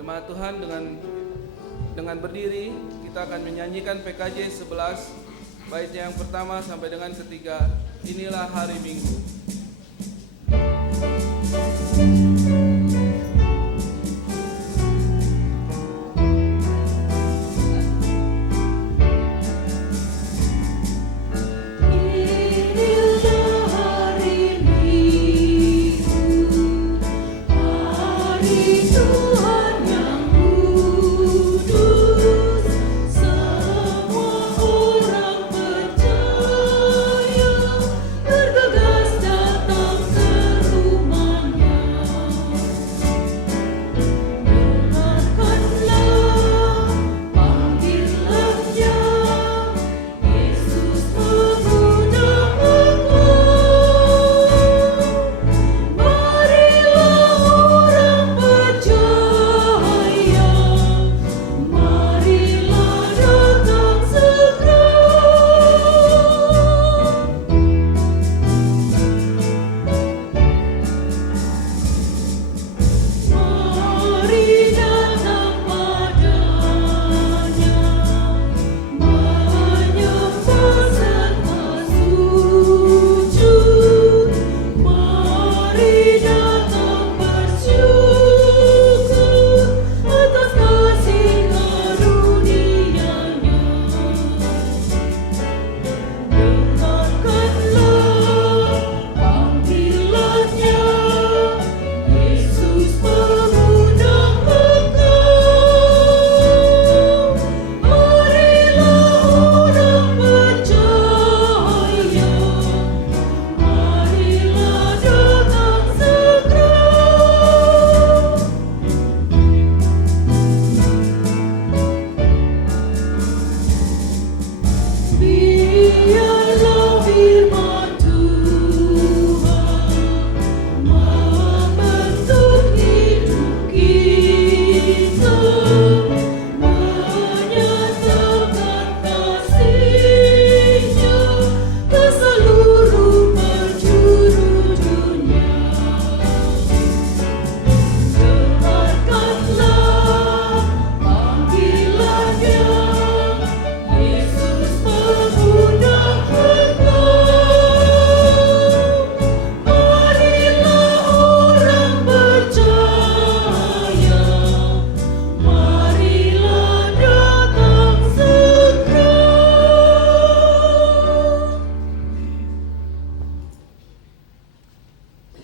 Jemaat Tuhan, dengan berdiri kita akan menyanyikan PKJ 11 baitnya yang pertama sampai dengan ketiga. Inilah hari Minggu.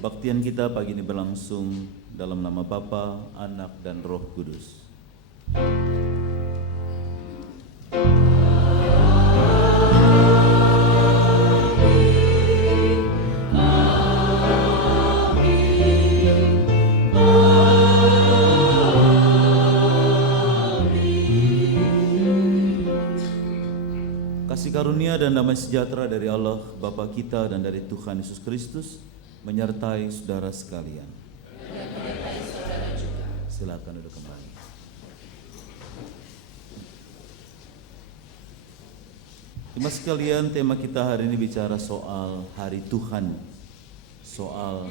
Kebaktian kita pagi ini berlangsung dalam nama Bapa, Anak, dan Roh Kudus. Kasih karunia dan damai sejahtera dari Allah Bapa kita dan dari Tuhan Yesus Kristus menyertai saudara sekalian. Silakan duduk kembali. Jemaat sekalian, tema kita hari ini bicara soal hari Tuhan, soal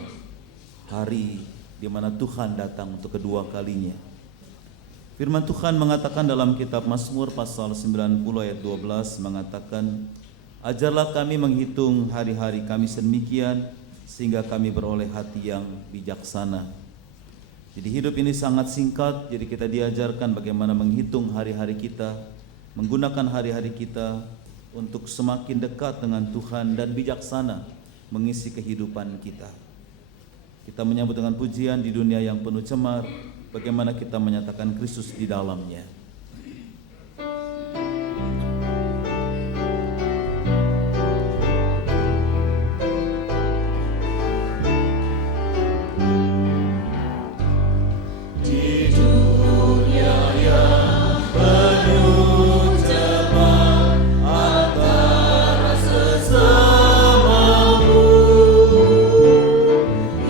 hari di mana Tuhan datang untuk kedua kalinya. Firman Tuhan mengatakan dalam kitab Mazmur pasal 90 ayat 12 mengatakan, ajarlah kami menghitung hari-hari kami sedemikian sehingga kami beroleh hati yang bijaksana. Jadi hidup ini sangat singkat, jadi kita diajarkan bagaimana menghitung hari-hari kita, menggunakan hari-hari kita untuk semakin dekat dengan Tuhan dan bijaksana mengisi kehidupan kita. Kita menyambut dengan pujian di dunia yang penuh cemar, bagaimana kita menyatakan Kristus di dalamnya.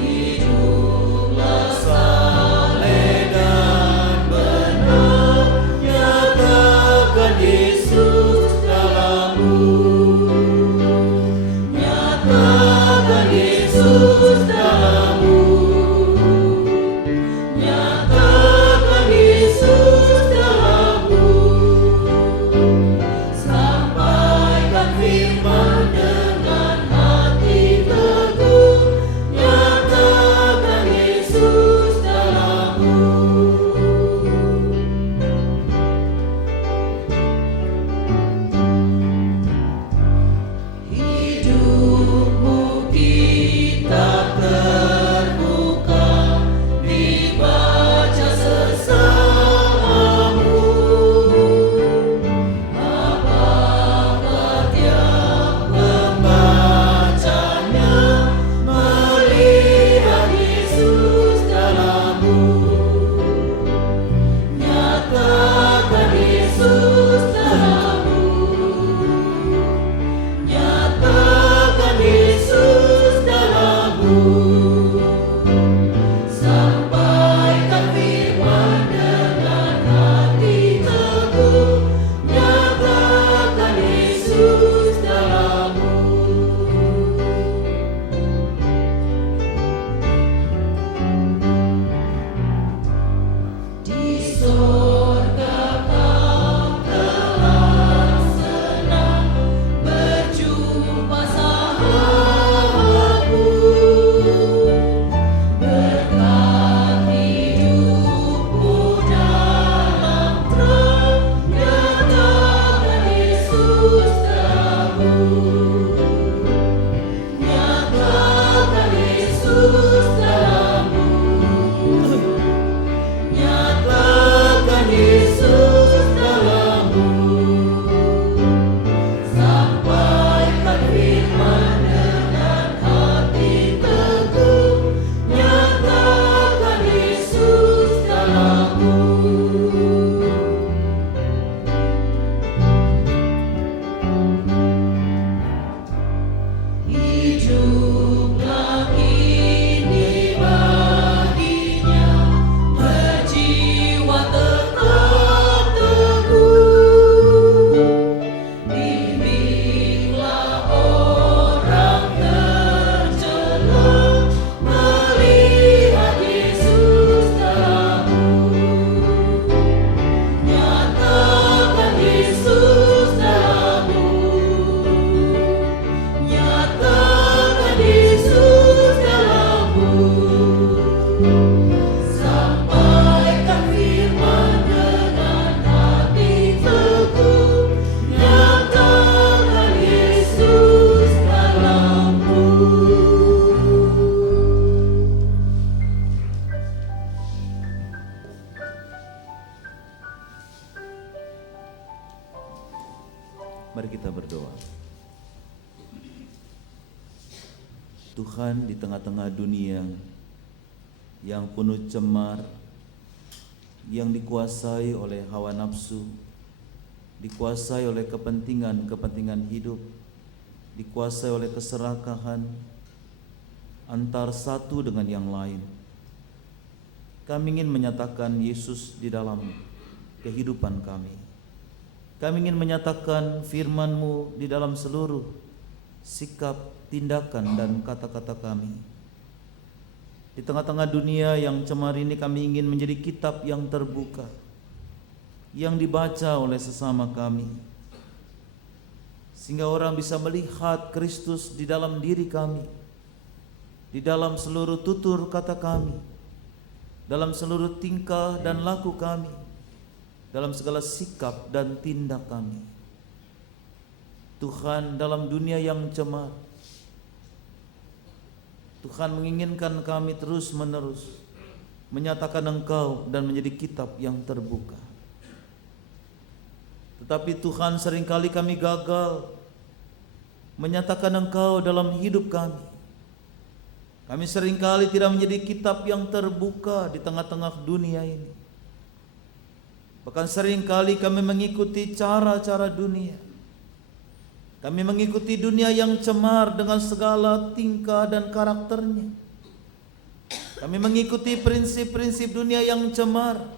Hiduplah saleh dan benar. Mari kita berdoa. Tuhan, di tengah-tengah dunia yang penuh cemar, yang dikuasai oleh hawa nafsu, dikuasai oleh kepentingan hidup, dikuasai oleh keserakahan antar satu dengan yang lain, kami ingin menyatakan Yesus di dalam kehidupan kami. Kami ingin menyatakan firman-Mu di dalam seluruh sikap, tindakan, dan kata-kata kami. Di tengah-tengah dunia yang cemar ini, kami ingin menjadi kitab yang terbuka, yang dibaca oleh sesama kami, sehingga orang bisa melihat Kristus di dalam diri kami, di dalam seluruh tutur kata kami, dalam seluruh tingkah dan laku kami, dalam segala sikap dan tindak kami. Tuhan, dalam dunia yang cemar, Tuhan menginginkan kami terus-menerus menyatakan Engkau dan menjadi kitab yang terbuka. Tetapi Tuhan, seringkali kami gagal menyatakan Engkau dalam hidup kami. Kami seringkali tidak menjadi kitab yang terbuka di tengah-tengah dunia ini. Bahkan seringkali kami mengikuti cara-cara dunia. Kami mengikuti dunia yang cemar dengan segala tingkah dan karakternya. Kami mengikuti prinsip-prinsip dunia yang cemar,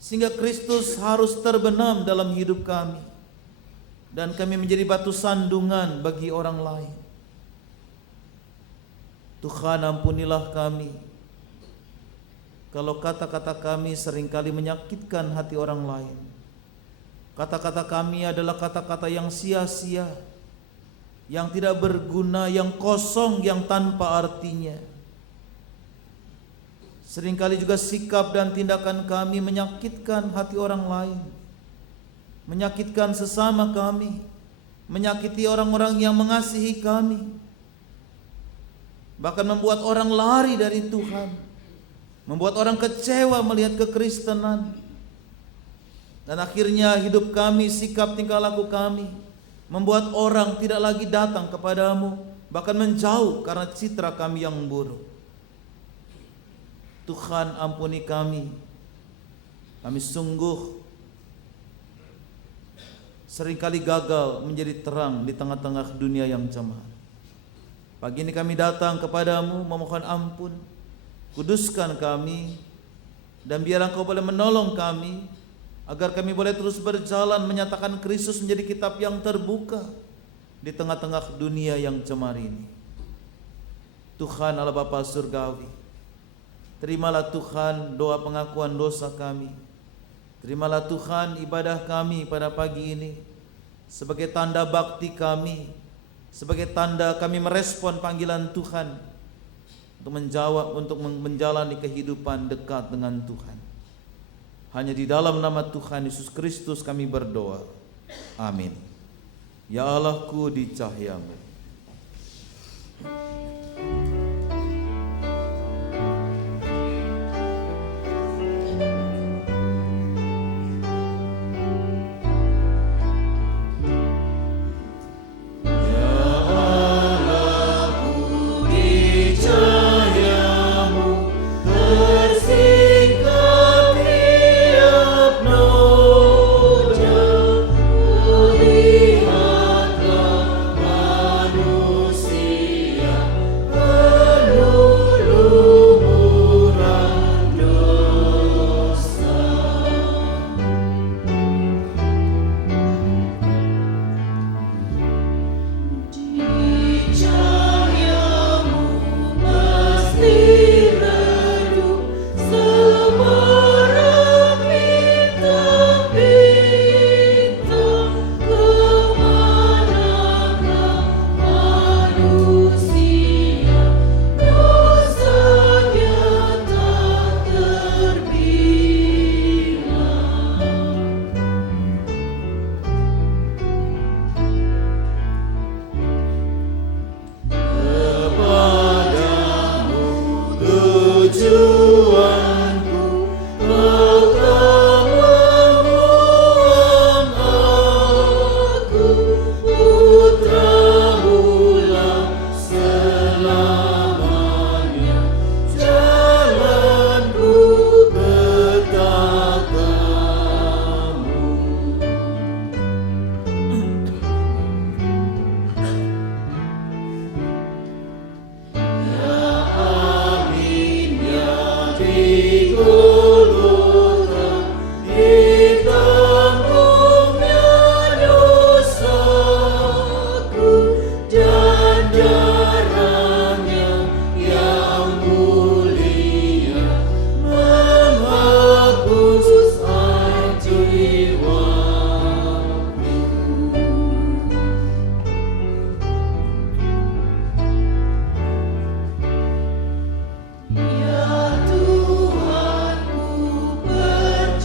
sehingga Kristus harus terbenam dalam hidup kami, dan kami menjadi batu sandungan bagi orang lain. Tuhan, ampunilah kami kalau kata-kata kami seringkali menyakitkan hati orang lain. Kata-kata kami adalah kata-kata yang sia-sia, yang tidak berguna, yang kosong, yang tanpa artinya. Seringkali juga sikap dan tindakan kami menyakitkan hati orang lain, menyakitkan sesama kami, menyakiti orang-orang yang mengasihi kami, bahkan membuat orang lari dari Tuhan, membuat orang kecewa melihat kekristenan. Dan akhirnya hidup kami, sikap tingkah laku kami membuat orang tidak lagi datang kepadamu, bahkan menjauh karena citra kami yang buruk. Tuhan, ampuni kami. Kami sungguh seringkali gagal menjadi terang di tengah-tengah dunia yang cemar. Pagi ini kami datang kepadamu memohon ampun. Kuduskan kami, dan biar Engkau boleh menolong kami, agar kami boleh terus berjalan menyatakan Kristus menjadi kitab yang terbuka di tengah-tengah dunia yang cemar ini. Tuhan Allah Bapa Surgawi, terimalah Tuhan doa pengakuan dosa kami. Terimalah Tuhan ibadah kami pada pagi ini sebagai tanda bakti kami, sebagai tanda kami merespon panggilan Tuhan untuk menjawab, untuk menjalani kehidupan dekat dengan Tuhan. Hanya di dalam nama Tuhan Yesus Kristus kami berdoa. Amin. Ya Allahku di cahayamu. Lihatlah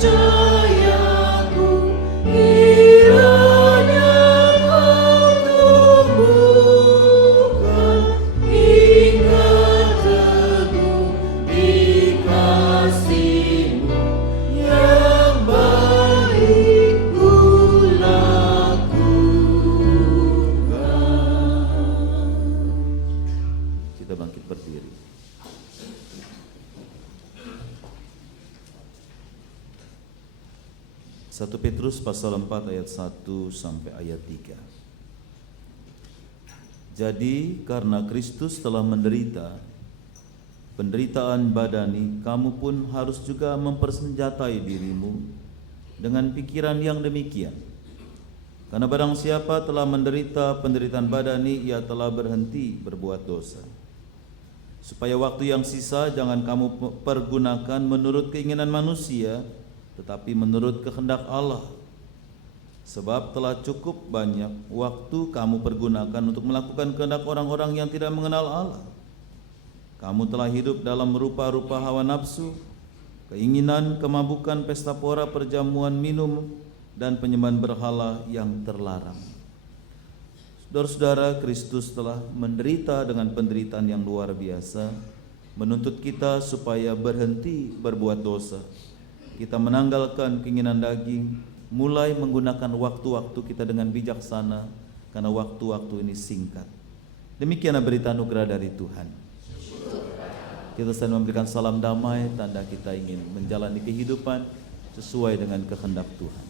percayaku, kiranya kau tumbuhkan hingga teguh di kasih-Mu yang baik Ku lakukan. Kita bangkit berdiri. 1 Petrus pasal 4 ayat 1 sampai ayat 3. Jadi karena Kristus telah menderita penderitaan badani, kamu pun harus juga mempersenjatai dirimu dengan pikiran yang demikian. Karena barang siapa telah menderita penderitaan badani, ia telah berhenti berbuat dosa. Supaya waktu yang sisa jangan kamu pergunakan menurut keinginan manusia, tetapi menurut kehendak Allah. Sebab telah cukup banyak waktu kamu pergunakan untuk melakukan kehendak orang-orang yang tidak mengenal Allah. Kamu telah hidup dalam rupa-rupa hawa nafsu, keinginan, kemabukan, pesta pora, perjamuan, minum, dan penyembahan berhala yang terlarang. Saudara-saudara, Kristus telah menderita dengan penderitaan yang luar biasa, menuntut kita supaya berhenti berbuat dosa. Kita menanggalkan keinginan daging, mulai menggunakan waktu-waktu kita dengan bijaksana, karena waktu-waktu ini singkat. Demikianlah berita anugerah dari Tuhan. Kita sedang memberikan salam damai, tanda kita ingin menjalani kehidupan sesuai dengan kehendak Tuhan.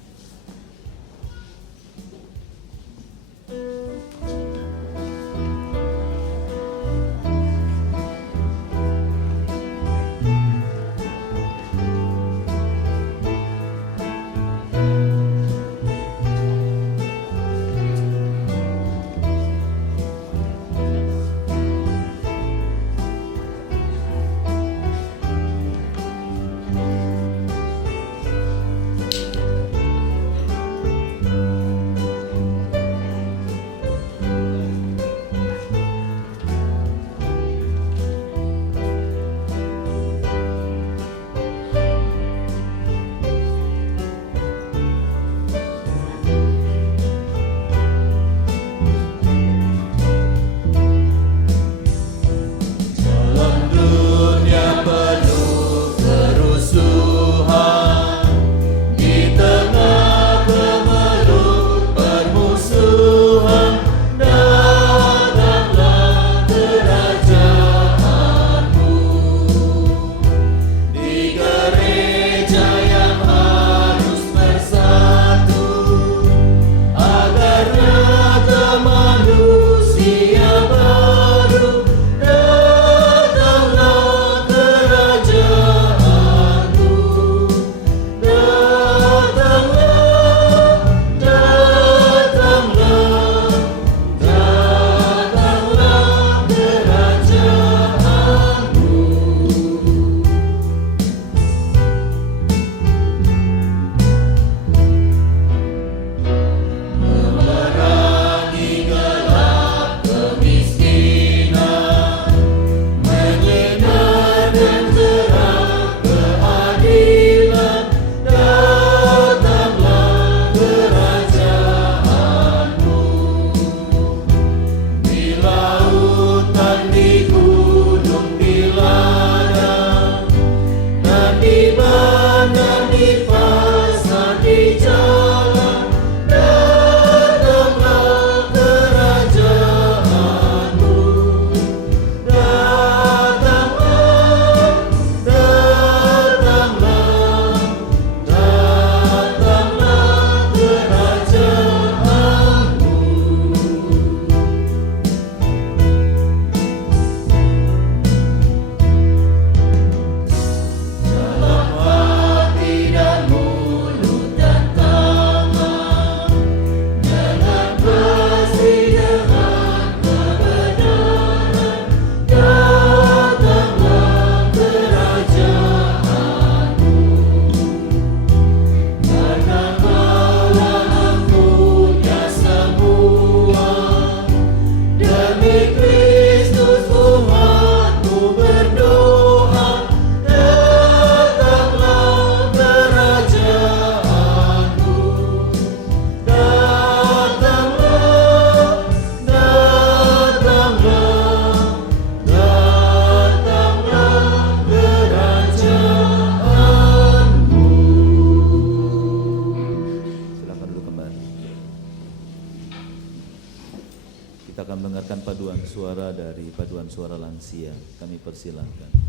suara dari paduan suara lansia. Kami persilahkan.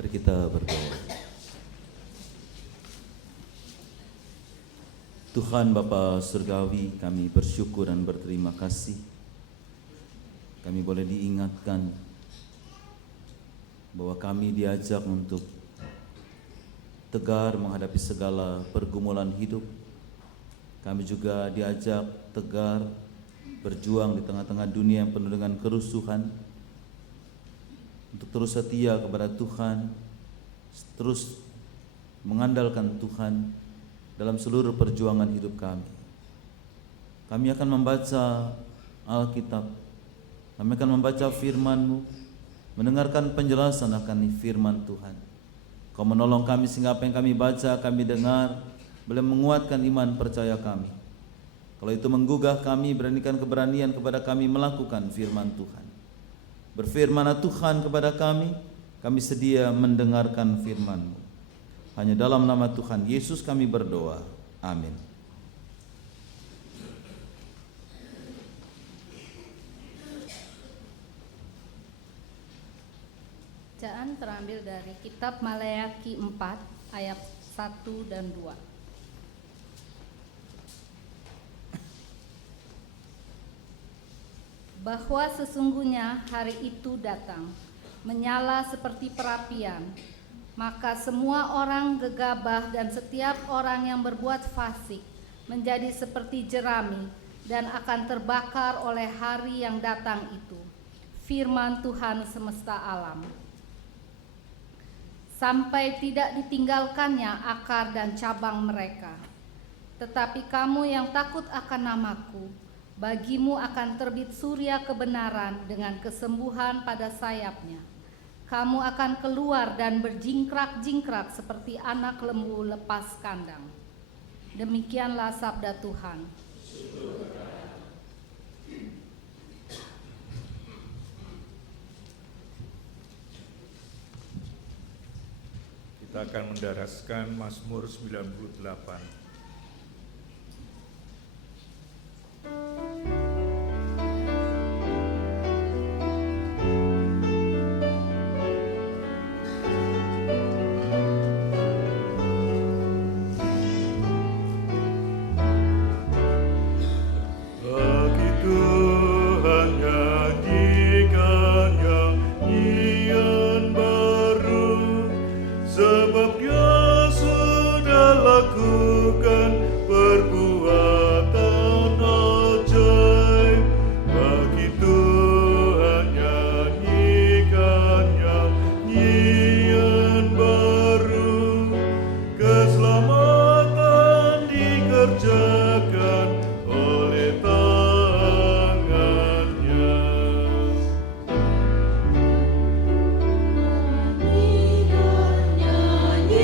Mari kita berdoa. Tuhan Bapa Surgawi, kami bersyukur dan berterima kasih. Kami boleh diingatkan bahwa kami diajak untuk tegar menghadapi segala pergumulan hidup. Kami juga diajak tegar berjuang di tengah-tengah dunia yang penuh dengan kerusuhan, untuk terus setia kepada Tuhan, terus mengandalkan Tuhan dalam seluruh perjuangan hidup kami. Kami akan membaca Alkitab, kami akan membaca firman-Mu, mendengarkan penjelasan akan firman Tuhan. Kau menolong kami sehingga apa yang kami baca, kami dengar, boleh menguatkan iman percaya kami. Kalau itu menggugah kami, beranikan keberanian kepada kami melakukan firman Tuhan. Berfirmanlah Tuhan kepada kami sedia mendengarkan firman-Mu. Hanya dalam nama Tuhan Yesus kami berdoa. Amin. Bacaan terambil dari kitab Maleakhi 4 ayat 1 dan 2. bahwa sesungguhnya hari itu datang, menyala seperti perapian, maka semua orang gegabah dan setiap orang yang berbuat fasik menjadi seperti jerami dan akan terbakar oleh hari yang datang itu. Firman Tuhan semesta alam. Sampai tidak ditinggalkannya akar dan cabang mereka. Tetapi kamu yang takut akan namaku, bagimu akan terbit surya kebenaran dengan kesembuhan pada sayapnya. Kamu akan keluar dan berjingkrak-jingkrak seperti anak lembu lepas kandang. Demikianlah sabda Tuhan. Kita akan mendaraskan Mazmur 98. Nyanyi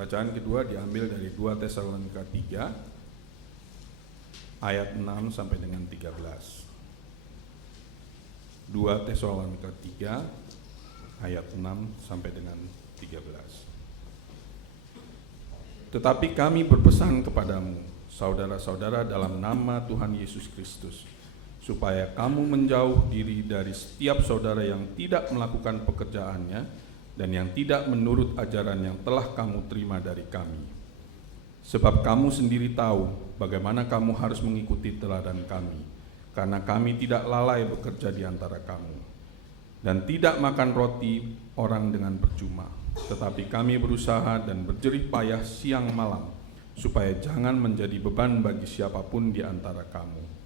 Bacaan kedua diambil dari 2 Tesalonika 3 ayat 6 sampai dengan 13. 2 Tesalonika 3 ayat 6 sampai dengan 13. Tetapi kami berpesan kepadamu, saudara-saudara, dalam nama Tuhan Yesus Kristus, supaya kamu menjauh diri dari setiap saudara yang tidak melakukan pekerjaannya dan yang tidak menurut ajaran yang telah kamu terima dari kami. Sebab kamu sendiri tahu bagaimana kamu harus mengikuti teladan kami, karena kami tidak lalai bekerja di antara kamu, dan tidak makan roti orang dengan percuma. Tetapi kami berusaha dan berjerih payah siang malam, supaya jangan menjadi beban bagi siapapun di antara kamu.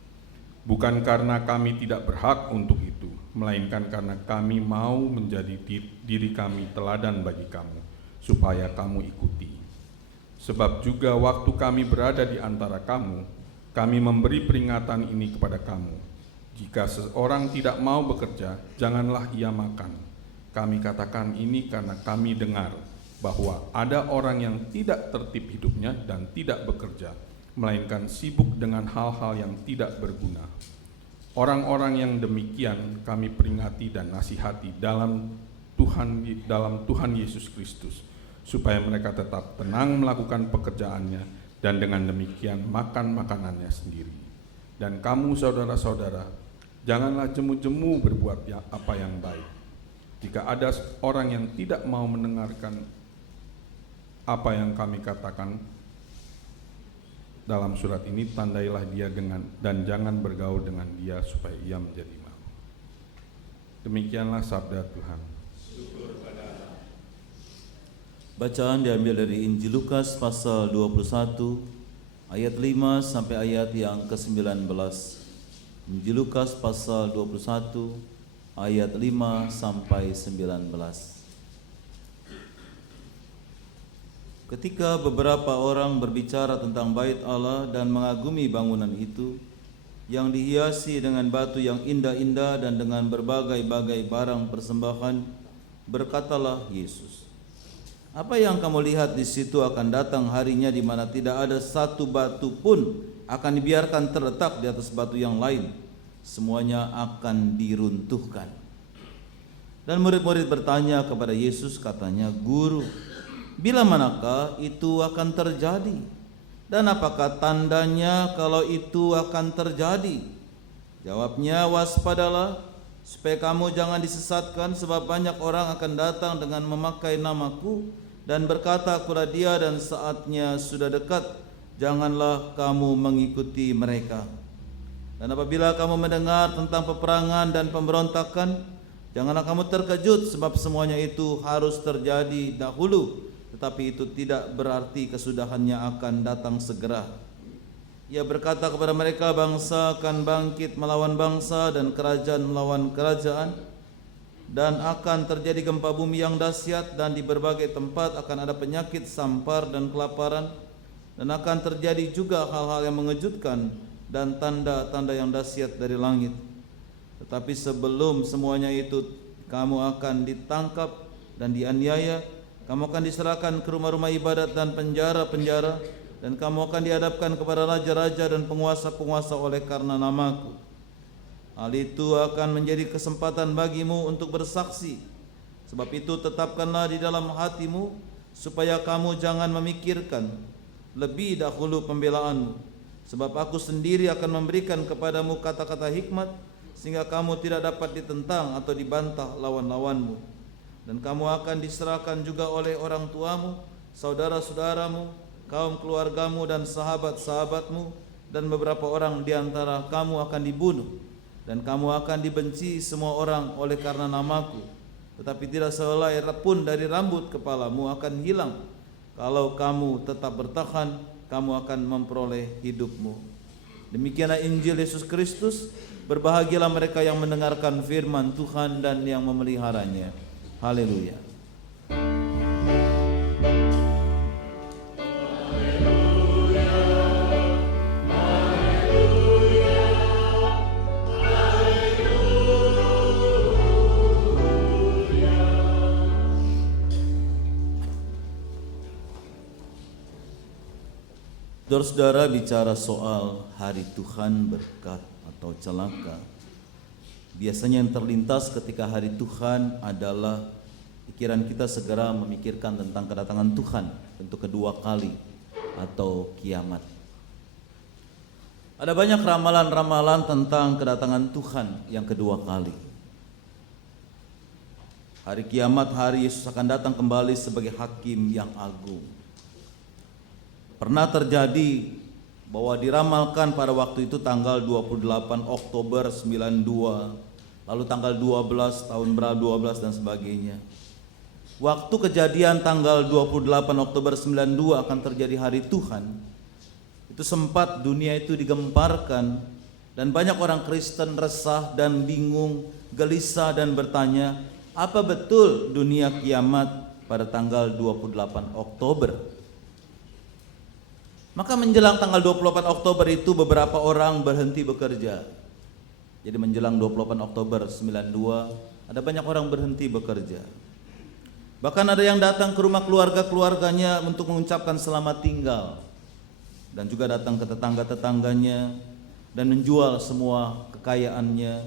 Bukan karena kami tidak berhak untuk itu, melainkan karena kami mau menjadi diri kami teladan bagi kamu, supaya kamu ikuti. Sebab juga waktu kami berada di antara kamu, kami memberi peringatan ini kepada kamu. Jika seorang tidak mau bekerja, janganlah ia makan. Kami katakan ini karena kami dengar bahwa ada orang yang tidak tertib hidupnya dan tidak bekerja, melainkan sibuk dengan hal-hal yang tidak berguna. Orang-orang yang demikian kami peringati dan nasihati dalam Tuhan Yesus Kristus, supaya mereka tetap tenang melakukan pekerjaannya dan dengan demikian makan makanannya sendiri. Dan kamu saudara-saudara, janganlah jemu-jemu berbuat apa yang baik. Jika ada orang yang tidak mau mendengarkan apa yang kami katakan dalam surat ini, tandailah dia dan jangan bergaul dengan dia supaya ia menjadi mau. Demikianlah sabda Tuhan. Bacaan diambil dari Injil Lukas pasal 21 ayat 5 sampai ayat yang ke-19. Injil Lukas pasal 21 ayat 5 sampai 19. Ketika beberapa orang berbicara tentang bait Allah dan mengagumi bangunan itu yang dihiasi dengan batu yang indah-indah dan dengan berbagai-bagai barang persembahan, berkatalah Yesus, "Apa yang kamu lihat di situ akan datang harinya di mana tidak ada satu batu pun akan dibiarkan terletak di atas batu yang lain. Semuanya akan diruntuhkan." Dan murid-murid bertanya kepada Yesus, katanya, "Guru, bila manakah itu akan terjadi? Dan apakah tandanya kalau itu akan terjadi?" Jawabnya, "Waspadalah, supaya kamu jangan disesatkan, sebab banyak orang akan datang dengan memakai namaku dan berkata kepada dia, dan saatnya sudah dekat, janganlah kamu mengikuti mereka. Dan apabila kamu mendengar tentang peperangan dan pemberontakan, janganlah kamu terkejut, sebab semuanya itu harus terjadi dahulu, tetapi itu tidak berarti kesudahannya akan datang segera." Ia berkata kepada mereka, "Bangsa akan bangkit melawan bangsa dan kerajaan melawan kerajaan, dan akan terjadi gempa bumi yang dahsyat, dan di berbagai tempat akan ada penyakit, sampar dan kelaparan, dan akan terjadi juga hal-hal yang mengejutkan dan tanda-tanda yang dahsyat dari langit. Tetapi sebelum semuanya itu, kamu akan ditangkap dan dianiaya, kamu akan diserahkan ke rumah-rumah ibadat dan penjara-penjara, dan kamu akan dihadapkan kepada raja-raja dan penguasa-penguasa oleh karena namaku. Hal itu akan menjadi kesempatan bagimu untuk bersaksi. Sebab itu tetapkanlah di dalam hatimu, supaya kamu jangan memikirkan lebih dahulu pembelaanmu. Sebab aku sendiri akan memberikan kepadamu kata-kata hikmat, sehingga kamu tidak dapat ditentang atau dibantah lawan-lawanmu. Dan kamu akan diserahkan juga oleh orang tuamu, saudara-saudaramu, kaum keluargamu dan sahabat-sahabatmu, dan beberapa orang di antara kamu akan dibunuh. Dan kamu akan dibenci semua orang oleh karena namaku. Tetapi tidak sehelai pun dari rambut kepalamu akan hilang. Kalau kamu tetap bertahan, kamu akan memperoleh hidupmu." Demikianlah Injil Yesus Kristus. Berbahagialah mereka yang mendengarkan firman Tuhan dan yang memeliharanya. Haleluya. Saudara-saudara, bicara soal hari Tuhan berkat atau celaka, biasanya yang terlintas ketika hari Tuhan adalah pikiran kita segera memikirkan tentang kedatangan Tuhan untuk kedua kali atau kiamat. Ada banyak ramalan-ramalan tentang kedatangan Tuhan yang kedua kali. Hari kiamat, hari Yesus akan datang kembali sebagai hakim yang agung. Pernah terjadi bahwa diramalkan pada waktu itu tanggal 28 Oktober 92, lalu tanggal 12 tahun berapa 12 dan sebagainya. Waktu kejadian tanggal 28 Oktober 92 akan terjadi hari Tuhan, itu sempat dunia itu digemparkan dan banyak orang Kristen resah dan bingung, gelisah dan bertanya, apa betul dunia kiamat pada tanggal 28 Oktober? Maka menjelang tanggal 28 Oktober itu beberapa orang berhenti bekerja. Jadi menjelang 28 Oktober 92 ada banyak orang berhenti bekerja. Bahkan ada yang datang ke rumah keluarga-keluarganya untuk mengucapkan selamat tinggal. Dan juga datang ke tetangga-tetangganya dan menjual semua kekayaannya.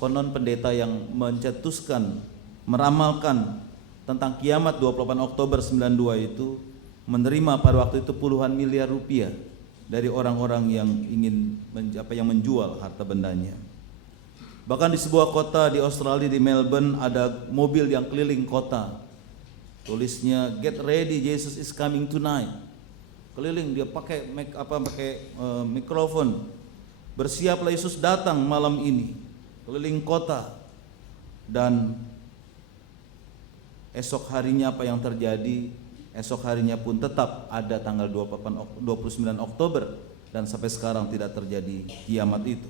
Konon pendeta yang mencetuskan, meramalkan tentang kiamat 28 Oktober 92 itu menerima pada waktu itu puluhan miliar rupiah dari orang-orang yang ingin menjual harta bendanya. Bahkan di sebuah kota di Australia, di Melbourne, ada mobil yang keliling kota. Tulisnya "Get ready, Jesus is coming tonight." Keliling dia pakai mikrofon. Bersiaplah, Yesus datang malam ini. Keliling kota. Dan esok harinya apa yang terjadi? Esok harinya pun tetap ada tanggal 29 Oktober dan sampai sekarang tidak terjadi kiamat itu.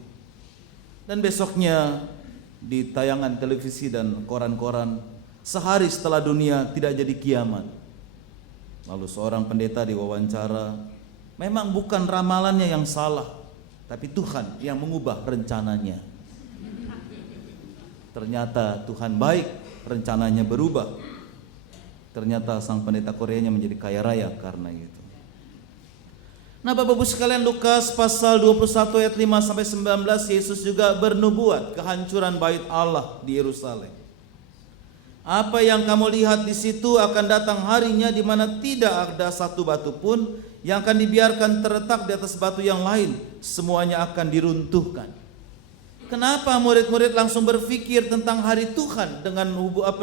Dan besoknya di tayangan televisi dan koran-koran, sehari setelah dunia tidak jadi kiamat. Lalu seorang pendeta diwawancara, memang bukan ramalannya yang salah, tapi Tuhan yang mengubah rencananya. Ternyata Tuhan baik, rencananya berubah. Ternyata sang pendeta Koreanya menjadi kaya raya karena itu. Nah, Bapak Ibu sekalian, Lukas pasal 21 ayat 5 sampai 19, Yesus juga bernubuat kehancuran bait Allah di Yerusalem. Apa yang kamu lihat di situ akan datang harinya di mana tidak ada satu batu pun yang akan dibiarkan terletak di atas batu yang lain, semuanya akan diruntuhkan. Kenapa murid-murid langsung berpikir tentang hari Tuhan dengan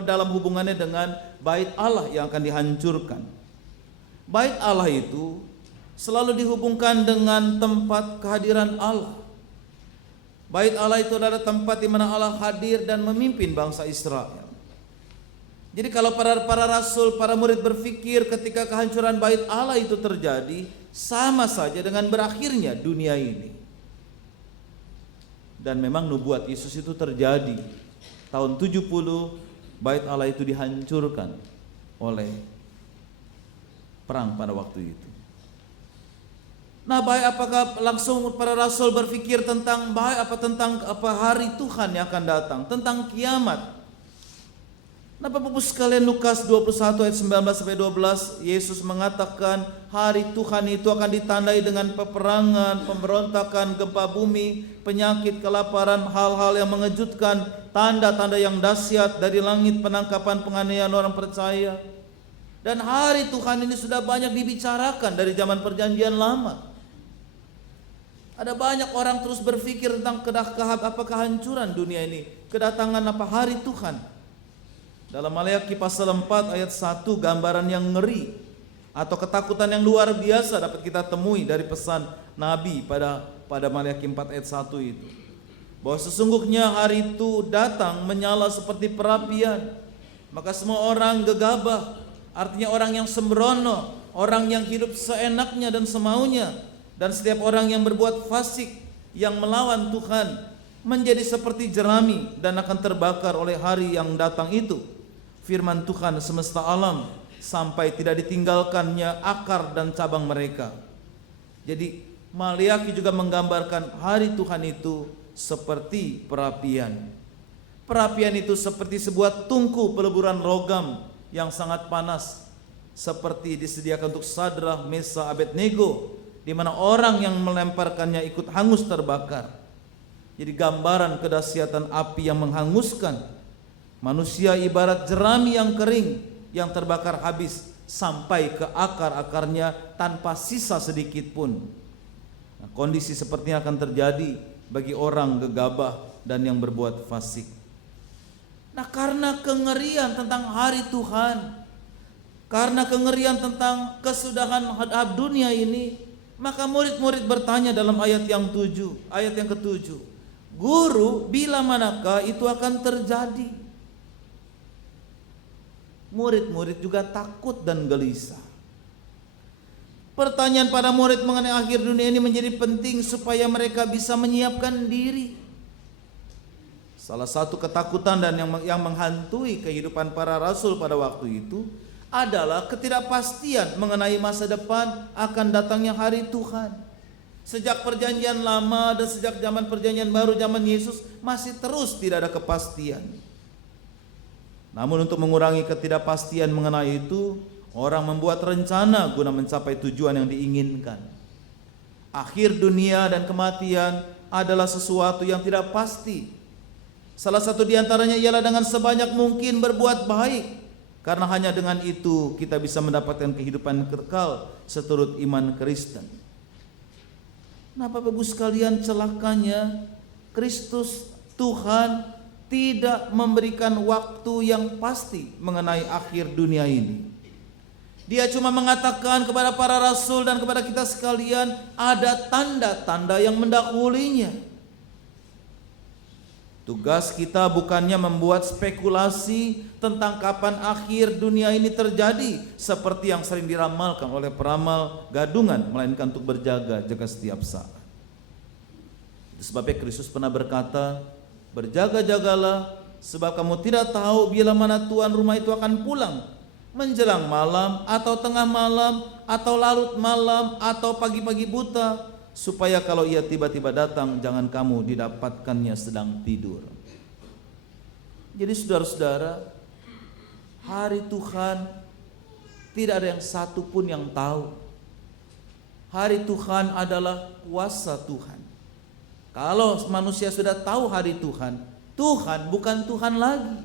dalam hubungannya dengan bait Allah yang akan dihancurkan? Bait Allah itu selalu dihubungkan dengan tempat kehadiran Allah. Bait Allah itu adalah tempat di mana Allah hadir dan memimpin bangsa Israel. Jadi kalau para rasul, para murid berpikir ketika kehancuran bait Allah itu terjadi, sama saja dengan berakhirnya dunia ini. Dan memang nubuat Yesus itu terjadi. Tahun 70 bait Allah itu dihancurkan oleh perang pada waktu itu. Nah, apakah langsung para rasul berpikir tentang tentang hari Tuhan yang akan datang, tentang kiamat? Nah, Bapak Ibu sekalian, Lukas 21 ayat 19 sampai 12, Yesus mengatakan hari Tuhan itu akan ditandai dengan peperangan, pemberontakan, gempa bumi, penyakit, kelaparan, hal-hal yang mengejutkan, tanda-tanda yang dahsyat dari langit, penangkapan, penganiayaan orang percaya. Dan hari Tuhan ini sudah banyak dibicarakan dari zaman Perjanjian Lama. Ada banyak orang terus berpikir tentang kehancuran dunia ini, kedatangan hari Tuhan. Dalam Maleakhi pasal 4 ayat 1, gambaran yang ngeri atau ketakutan yang luar biasa dapat kita temui dari pesan Nabi pada Maleakhi 4 ayat 1 itu. Bahwa sesungguhnya hari itu datang menyala seperti perapian, maka semua orang gegabah, artinya orang yang sembrono, orang yang hidup seenaknya dan semaunya, dan setiap orang yang berbuat fasik, yang melawan Tuhan, menjadi seperti jerami dan akan terbakar oleh hari yang datang itu. Firman Tuhan semesta alam sampai tidak ditinggalkannya akar dan cabang mereka. Jadi Maleakhi juga menggambarkan hari Tuhan itu seperti perapian. Perapian itu seperti sebuah tungku peleburan logam yang sangat panas. seperti disediakan untuk Sadrah, Mesa, Abednego, di mana orang yang melemparkannya ikut hangus terbakar. Jadi gambaran kedahsyatan api yang menghanguskan. Manusia ibarat jerami yang kering yang terbakar habis sampai ke akar-akarnya tanpa sisa sedikit pun. Nah, kondisi sepertinya akan terjadi bagi orang gegabah dan yang berbuat fasik. Nah, karena kengerian tentang hari Tuhan, karena kengerian tentang kesudahan hadap dunia ini, maka murid-murid bertanya dalam ayat yang ke-7, Guru, bila manakah itu akan terjadi? Murid-murid juga takut dan gelisah. Pertanyaan para murid mengenai akhir dunia ini menjadi penting supaya mereka bisa menyiapkan diri. Salah satu ketakutan dan yang menghantui kehidupan para rasul pada waktu itu adalah ketidakpastian mengenai masa depan akan datangnya hari Tuhan. Sejak perjanjian lama dan sejak zaman perjanjian baru, zaman Yesus, masih terus tidak ada kepastian. Namun untuk mengurangi ketidakpastian mengenai itu, orang membuat rencana guna mencapai tujuan yang diinginkan. Akhir dunia dan kematian adalah sesuatu yang tidak pasti. Salah satu di antaranya ialah dengan sebanyak mungkin berbuat baik, karena hanya dengan itu kita bisa mendapatkan kehidupan kekal seturut iman Kristen. Nah, Bapak Ibu sekalian, celakanya Kristus Tuhan tidak memberikan waktu yang pasti mengenai akhir dunia ini. Dia cuma mengatakan kepada para rasul dan kepada kita sekalian ada tanda-tanda yang mendahulunya. Tugas kita bukannya membuat spekulasi tentang kapan akhir dunia ini terjadi seperti yang sering diramalkan oleh peramal gadungan, melainkan untuk berjaga-jaga setiap saat. Itu sebabnya Kristus pernah berkata, berjaga-jagalah sebab kamu tidak tahu bila mana tuan rumah itu akan pulang, menjelang malam atau tengah malam atau larut malam atau pagi-pagi buta, supaya kalau ia tiba-tiba datang jangan kamu didapatkannya sedang tidur. Jadi saudara-saudara, hari Tuhan tidak ada yang satu pun yang tahu. Hari Tuhan adalah kuasa Tuhan. Kalau manusia sudah tahu hari Tuhan, Tuhan bukan Tuhan lagi.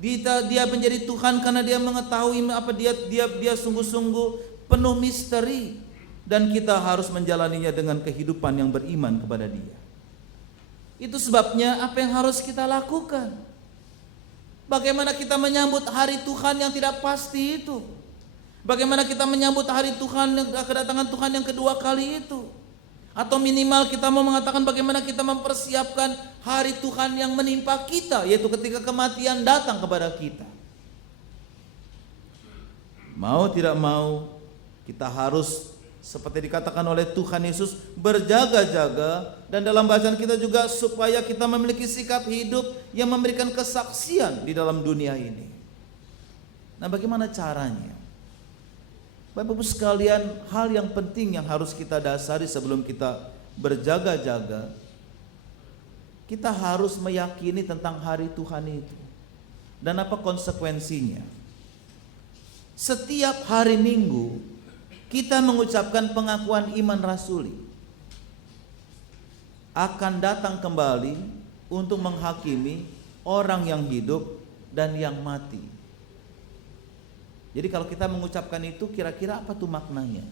Dia menjadi Tuhan karena dia mengetahui apa dia sungguh-sungguh penuh misteri, dan kita harus menjalaninya dengan kehidupan yang beriman kepada Dia. Itu sebabnya apa yang harus kita lakukan? Bagaimana kita menyambut hari Tuhan yang tidak pasti itu? Bagaimana kita menyambut hari Tuhan, kedatangan Tuhan yang kedua kali itu? Atau minimal kita mau mengatakan bagaimana kita mempersiapkan hari Tuhan yang menimpa kita, yaitu ketika kematian datang kepada kita. Mau tidak mau, kita harus seperti dikatakan oleh Tuhan Yesus, berjaga-jaga, dan dalam bacaan kita juga supaya kita memiliki sikap hidup yang memberikan kesaksian di dalam dunia ini. Nah, bagaimana caranya? Bapak Ibu sekalian, hal yang penting yang harus kita dasari sebelum kita berjaga-jaga, kita harus meyakini tentang hari Tuhan itu dan apa konsekuensinya. Setiap hari Minggu kita mengucapkan pengakuan iman rasuli, akan datang kembali untuk menghakimi orang yang hidup dan yang mati. Jadi kalau kita mengucapkan itu, kira-kira apa tuh maknanya?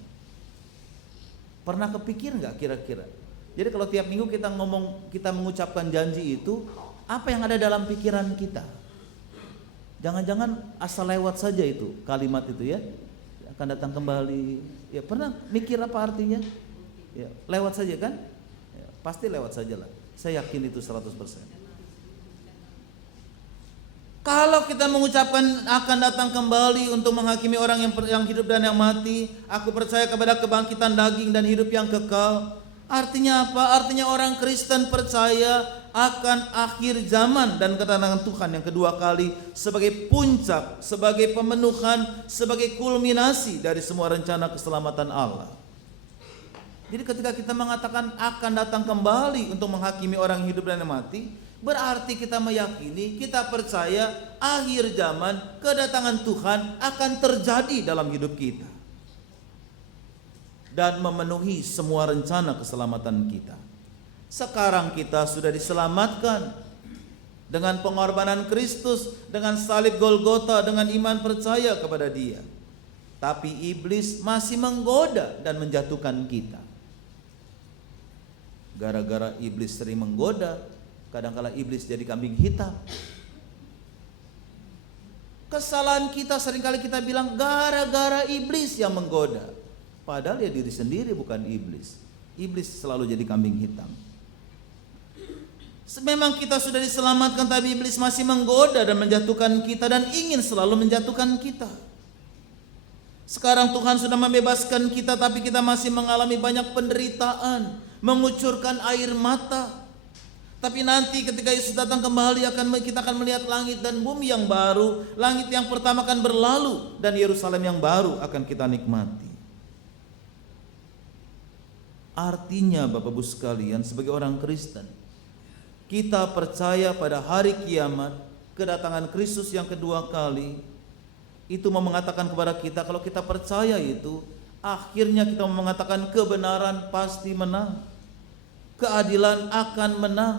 Pernah kepikir nggak kira-kira? Jadi kalau tiap minggu kita mengucapkan janji itu, apa yang ada dalam pikiran kita? Jangan-jangan asal lewat saja itu kalimat itu ya, akan datang kembali. Ya, pernah mikir apa artinya? Ya, lewat saja kan? Ya, pasti lewat saja lah. Saya yakin itu 100%. Kalau kita mengucapkan akan datang kembali untuk menghakimi orang yang hidup dan yang mati, aku percaya kepada kebangkitan daging dan hidup yang kekal. Artinya apa? Artinya orang Kristen percaya akan akhir zaman dan kedatangan Tuhan yang kedua kali sebagai puncak, sebagai pemenuhan, sebagai kulminasi dari semua rencana keselamatan Allah. Jadi ketika kita mengatakan akan datang kembali untuk menghakimi orang yang hidup dan yang mati, Berarti kita meyakini, kita percaya akhir zaman kedatangan Tuhan akan terjadi dalam hidup kita dan memenuhi semua rencana keselamatan kita. Sekarang kita sudah diselamatkan dengan pengorbanan Kristus, dengan salib Golgota, dengan iman percaya kepada Dia. Tapi iblis masih menggoda dan menjatuhkan kita. Gara-gara iblis sering menggoda, kadang-kala iblis jadi kambing hitam. Kesalahan kita seringkali kita bilang gara-gara iblis yang menggoda. Padahal ya diri sendiri bukan iblis. Iblis selalu jadi kambing hitam. Memang kita sudah diselamatkan, tapi iblis masih menggoda dan menjatuhkan kita dan ingin selalu menjatuhkan kita. Sekarang Tuhan sudah membebaskan kita, tapi kita masih mengalami banyak penderitaan, mengucurkan air mata. Tapi nanti ketika Yesus datang kembali kita akan melihat langit dan bumi yang baru. Langit yang pertama akan berlalu dan Yerusalem yang baru akan kita nikmati. Artinya Bapak Ibu sekalian, sebagai orang Kristen, kita percaya pada hari kiamat, kedatangan Kristus yang kedua kali. Itu mau mengatakan kepada kita, kalau kita percaya itu, akhirnya kita mau mengatakan kebenaran pasti menang, keadilan akan menang.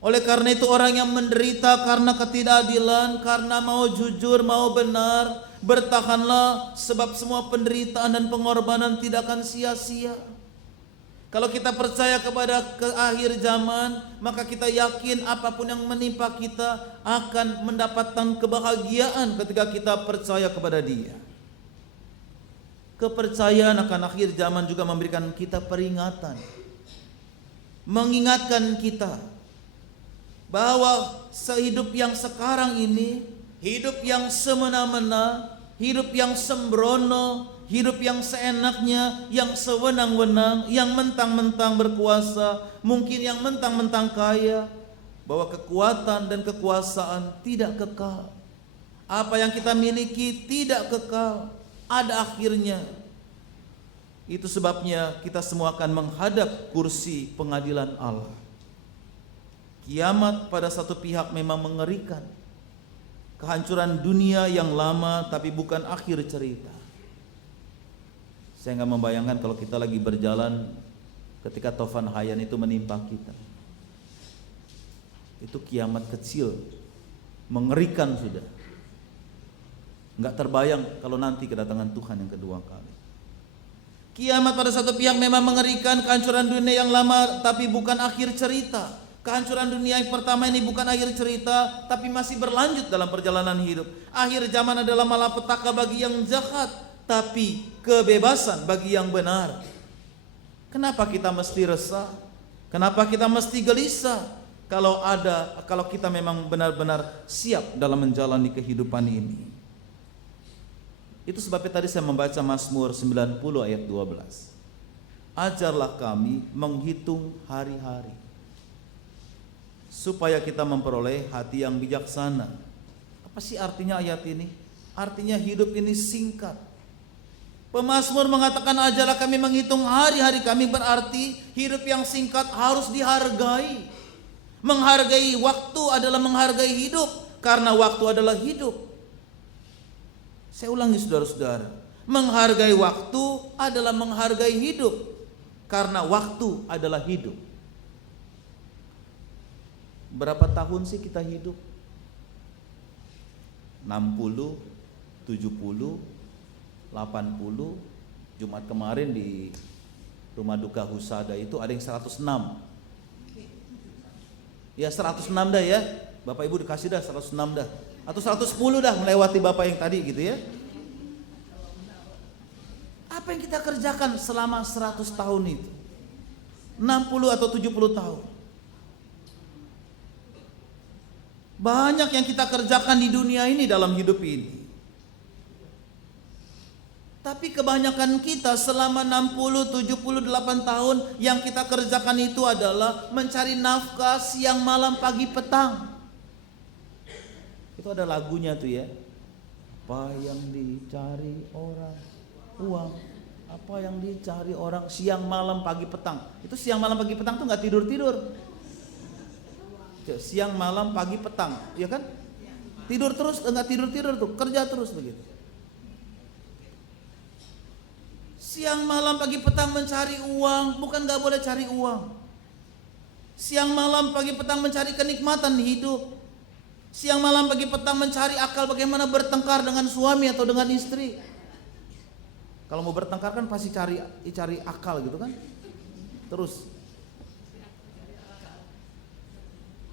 Oleh karena itu orang yang menderita karena ketidakadilan, karena mau jujur, mau benar, bertahanlah, sebab semua penderitaan dan pengorbanan tidak akan sia-sia. Kalau kita percaya kepada akhir zaman, maka kita yakin apapun yang menimpa kita akan mendapatkan kebahagiaan ketika kita percaya kepada Dia. Kepercayaan akan akhir zaman juga memberikan kita peringatan, mengingatkan kita bahwa sehidup yang sekarang ini, hidup yang semena-mena, hidup yang sembrono, hidup yang seenaknya, yang sewenang-wenang, yang mentang-mentang berkuasa, mungkin yang mentang-mentang kaya, bahwa kekuatan dan kekuasaan tidak kekal. Apa yang kita miliki tidak kekal, ada akhirnya. Itu sebabnya kita semua akan menghadap kursi pengadilan Allah. Kiamat pada satu pihak memang mengerikan. Kehancuran dunia yang lama tapi bukan akhir cerita. Saya nggak membayangkan kalau kita lagi berjalan ketika Tovan Hayan itu menimpa kita. Itu kiamat kecil, mengerikan sudah. Nggak terbayang kalau nanti kedatangan Tuhan yang kedua kali. Kiamat pada satu pihak memang mengerikan, kehancuran dunia yang lama tapi bukan akhir cerita. Kehancuran dunia yang pertama ini bukan akhir cerita, tapi masih berlanjut dalam perjalanan hidup. Akhir zaman adalah malapetaka bagi yang jahat, tapi kebebasan bagi yang benar. Kenapa kita mesti resah? Kenapa kita mesti gelisah? Kalau kita memang benar-benar siap dalam menjalani kehidupan ini. Itu sebabnya tadi saya membaca Mazmur 90 ayat 12. Ajarlah kami menghitung hari-hari, supaya kita memperoleh hati yang bijaksana. Apa sih artinya ayat ini? Artinya hidup ini singkat. Pemazmur mengatakan ajarlah kami menghitung hari-hari kami, berarti hidup yang singkat harus dihargai. Menghargai waktu adalah menghargai hidup, karena waktu adalah hidup. Saya ulangi saudara-saudara, menghargai waktu adalah menghargai hidup, karena waktu adalah hidup. Berapa tahun sih kita hidup? 60, 70, 80. Jumat kemarin di Rumah Duka Husada itu ada yang 106. Ya 106 dah ya. Bapak Ibu dikasih dah 106 dah. Atau 110 dah melewati Bapak yang tadi gitu ya. Apa yang kita kerjakan selama 100 tahun itu? 60 atau 70 tahun. Banyak yang kita kerjakan di dunia ini dalam hidup ini. Tapi kebanyakan kita selama 60, 70, 8 tahun yang kita kerjakan itu adalah mencari nafkah siang, malam, pagi, petang. Itu ada lagunya tuh ya. Apa yang dicari orang? Uang. Apa yang dicari orang? Siang, malam, pagi, petang. Itu siang, malam, pagi, petang tuh gak tidur-tidur. siang, malam, pagi, petang, ya kan? Tidur terus, enggak tidur tuh, kerja terus begitu. Siang, malam, pagi, petang mencari uang, bukan enggak boleh cari uang. Siang, malam, pagi, petang mencari kenikmatan hidup. Siang, malam, pagi, petang mencari akal bagaimana bertengkar dengan suami atau dengan istri. Kalau mau bertengkar kan pasti cari akal gitu kan. Terus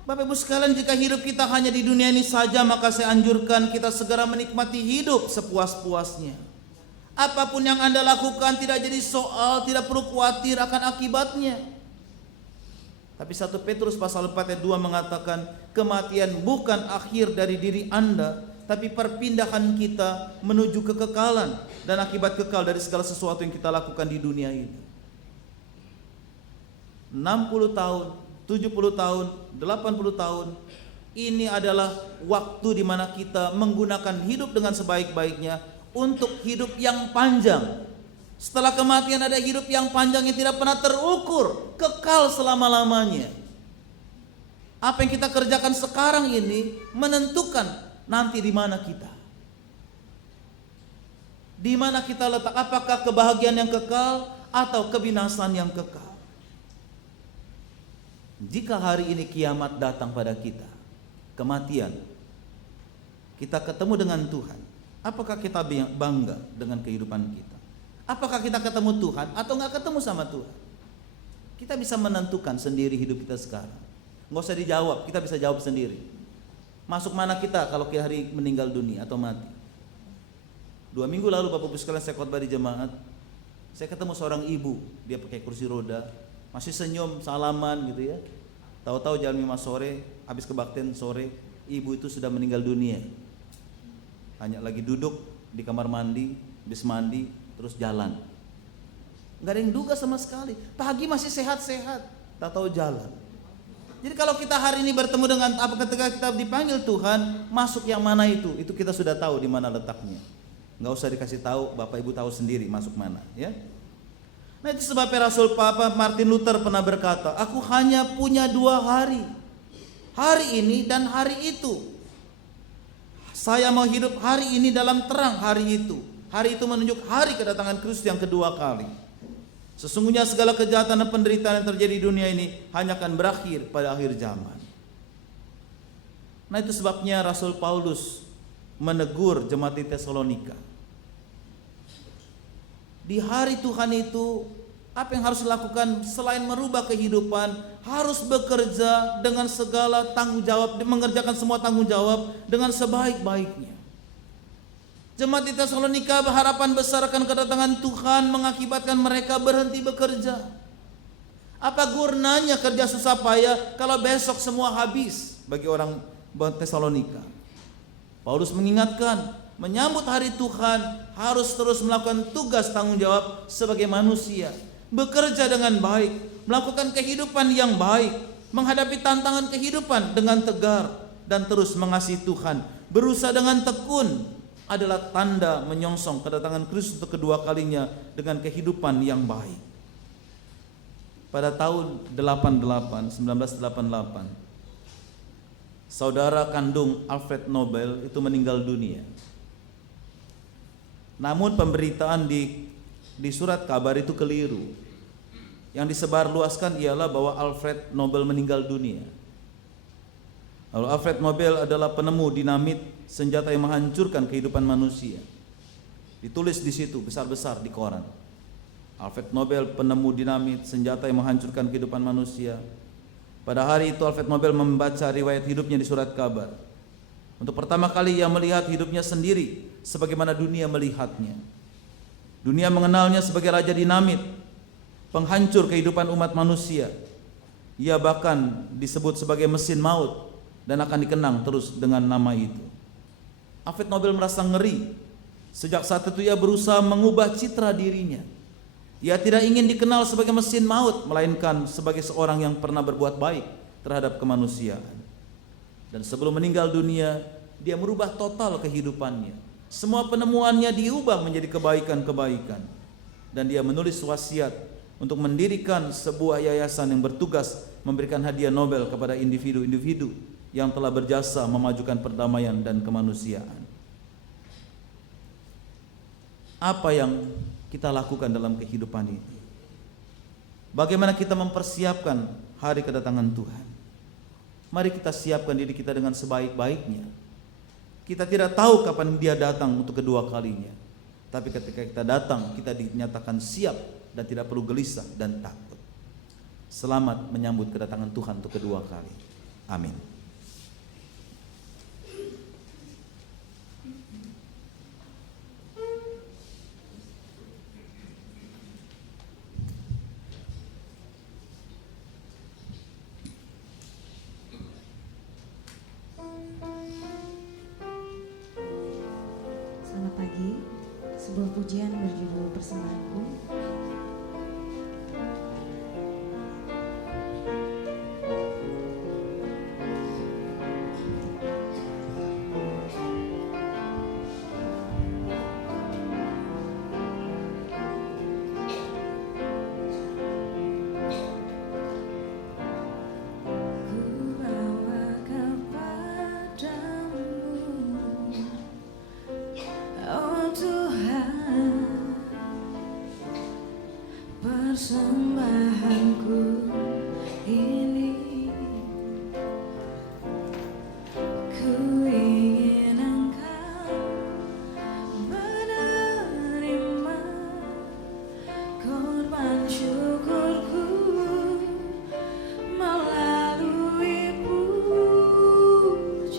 Bapak Ibu sekalian, jika hidup kita hanya di dunia ini saja, maka saya anjurkan kita segera menikmati hidup sepuas-puasnya. Apapun yang Anda lakukan tidak jadi soal, tidak perlu khawatir akan akibatnya. Tapi 1 Petrus pasal 4 ayat 2 mengatakan, kematian bukan akhir dari diri Anda, tapi perpindahan kita menuju kekekalan dan akibat kekal dari segala sesuatu yang kita lakukan di dunia ini. 60 tahun, 70 tahun, 80 tahun, ini adalah waktu di mana kita menggunakan hidup dengan sebaik-baiknya untuk hidup yang panjang. Setelah kematian ada hidup yang panjang yang tidak pernah terukur, kekal selama-lamanya. Apa yang kita kerjakan sekarang ini menentukan nanti di mana kita. Di mana kita letak, apakah kebahagiaan yang kekal atau kebinasan yang kekal. Jika hari ini kiamat datang pada kita, kematian, kita ketemu dengan Tuhan, apakah kita bangga dengan kehidupan kita? Apakah kita ketemu Tuhan atau nggak ketemu sama Tuhan? Kita bisa menentukan sendiri hidup kita sekarang. Nggak usah dijawab, kita bisa jawab sendiri. Masuk mana kita kalau hari meninggal dunia atau mati? 2 minggu lalu Bapak Ibu sekalian saya khotbah di jemaat, saya ketemu seorang ibu, dia pakai kursi roda, masih senyum, salaman gitu ya. Tahu-tahu jam 5 sore, habis kebaktian sore, ibu itu sudah meninggal dunia. Hanya lagi duduk di kamar mandi, habis mandi, terus jalan. Nggak ada yang duga sama sekali. Pagi masih sehat-sehat, tahu-tahu jalan. Jadi kalau kita hari ini bertemu dengan ketika kita dipanggil Tuhan, masuk yang mana itu kita sudah tahu di mana letaknya. Nggak usah dikasih tahu, Bapak Ibu tahu sendiri masuk mana, ya. Nah itu sebabnya Rasul Papa Martin Luther pernah berkata, aku hanya punya 2 hari. Hari ini dan hari itu. Saya mau hidup hari ini dalam terang hari itu. Hari itu menunjuk hari kedatangan Kristus yang kedua kali. Sesungguhnya segala kejahatan dan penderitaan yang terjadi di dunia ini hanya akan berakhir pada akhir zaman. Nah itu sebabnya Rasul Paulus menegur jemaat di Tesalonika. Di hari Tuhan itu, apa yang harus dilakukan selain merubah kehidupan, harus bekerja dengan segala tanggung jawab, mengerjakan semua tanggung jawab dengan sebaik-baiknya. Jemaat di Tesalonika berharapan besar akan kedatangan Tuhan mengakibatkan mereka berhenti bekerja. Apa gunanya kerja susah payah kalau besok semua habis bagi orang Tesalonika? Paulus mengingatkan, menyambut hari Tuhan harus terus melakukan tugas tanggung jawab sebagai manusia, bekerja dengan baik, melakukan kehidupan yang baik, menghadapi tantangan kehidupan dengan tegar dan terus mengasihi Tuhan, berusaha dengan tekun adalah tanda menyongsong kedatangan Kristus untuk kedua kalinya dengan kehidupan yang baik. Pada tahun 1988, saudara kandung Alfred Nobel itu meninggal dunia. Namun pemberitaan di surat kabar itu keliru. Yang disebarluaskan ialah bahwa Alfred Nobel meninggal dunia. Lalu Alfred Nobel adalah penemu dinamit, senjata yang menghancurkan kehidupan manusia. Ditulis di situ besar-besar di koran. Alfred Nobel penemu dinamit, senjata yang menghancurkan kehidupan manusia. Pada hari itu Alfred Nobel membaca riwayat hidupnya di surat kabar. Untuk pertama kali ia melihat hidupnya sendiri sebagaimana dunia melihatnya. Dunia mengenalnya sebagai raja dinamit, penghancur kehidupan umat manusia. Ia bahkan disebut sebagai mesin maut dan akan dikenang terus dengan nama itu. Alfred Nobel merasa ngeri. Sejak saat itu ia berusaha mengubah citra dirinya. Ia tidak ingin dikenal sebagai mesin maut, melainkan sebagai seorang yang pernah berbuat baik terhadap kemanusiaan. Dan sebelum meninggal dunia, dia merubah total kehidupannya. Semua penemuannya diubah menjadi kebaikan-kebaikan. Dan dia menulis wasiat untuk mendirikan sebuah yayasan yang bertugas memberikan hadiah Nobel kepada individu-individu yang telah berjasa memajukan perdamaian dan kemanusiaan. Apa yang kita lakukan dalam kehidupan ini? Bagaimana kita mempersiapkan hari kedatangan Tuhan? Mari kita siapkan diri kita dengan sebaik-baiknya. Kita tidak tahu kapan Dia datang untuk kedua kalinya. Tapi ketika kita datang, kita dinyatakan siap dan tidak perlu gelisah dan takut. Selamat menyambut kedatangan Tuhan untuk kedua kali. Amin. Selamat pagi. Sebuah pujian berjudul Persembahanku. Persembahanku ini, ku ingin Engkau menerima korban syukurku melalui pujian.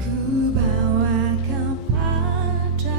Ku bawa kepadamu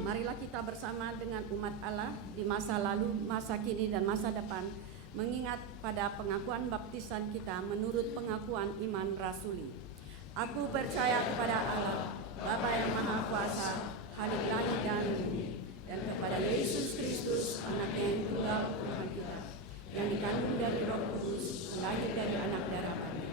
marilah kita bersama dengan umat Allah di masa lalu, masa kini, dan masa depan, mengingat pada pengakuan baptisan kita menurut pengakuan iman rasuli. Aku percaya kepada Allah, Bapa yang Maha Kuasa, Khalik langit dan bumi, dan kepada Yesus Kristus, Anaknya yang tunggal Tuhan kita, yang dikandung dari Roh Kudus, lahir dari anak darah Maria,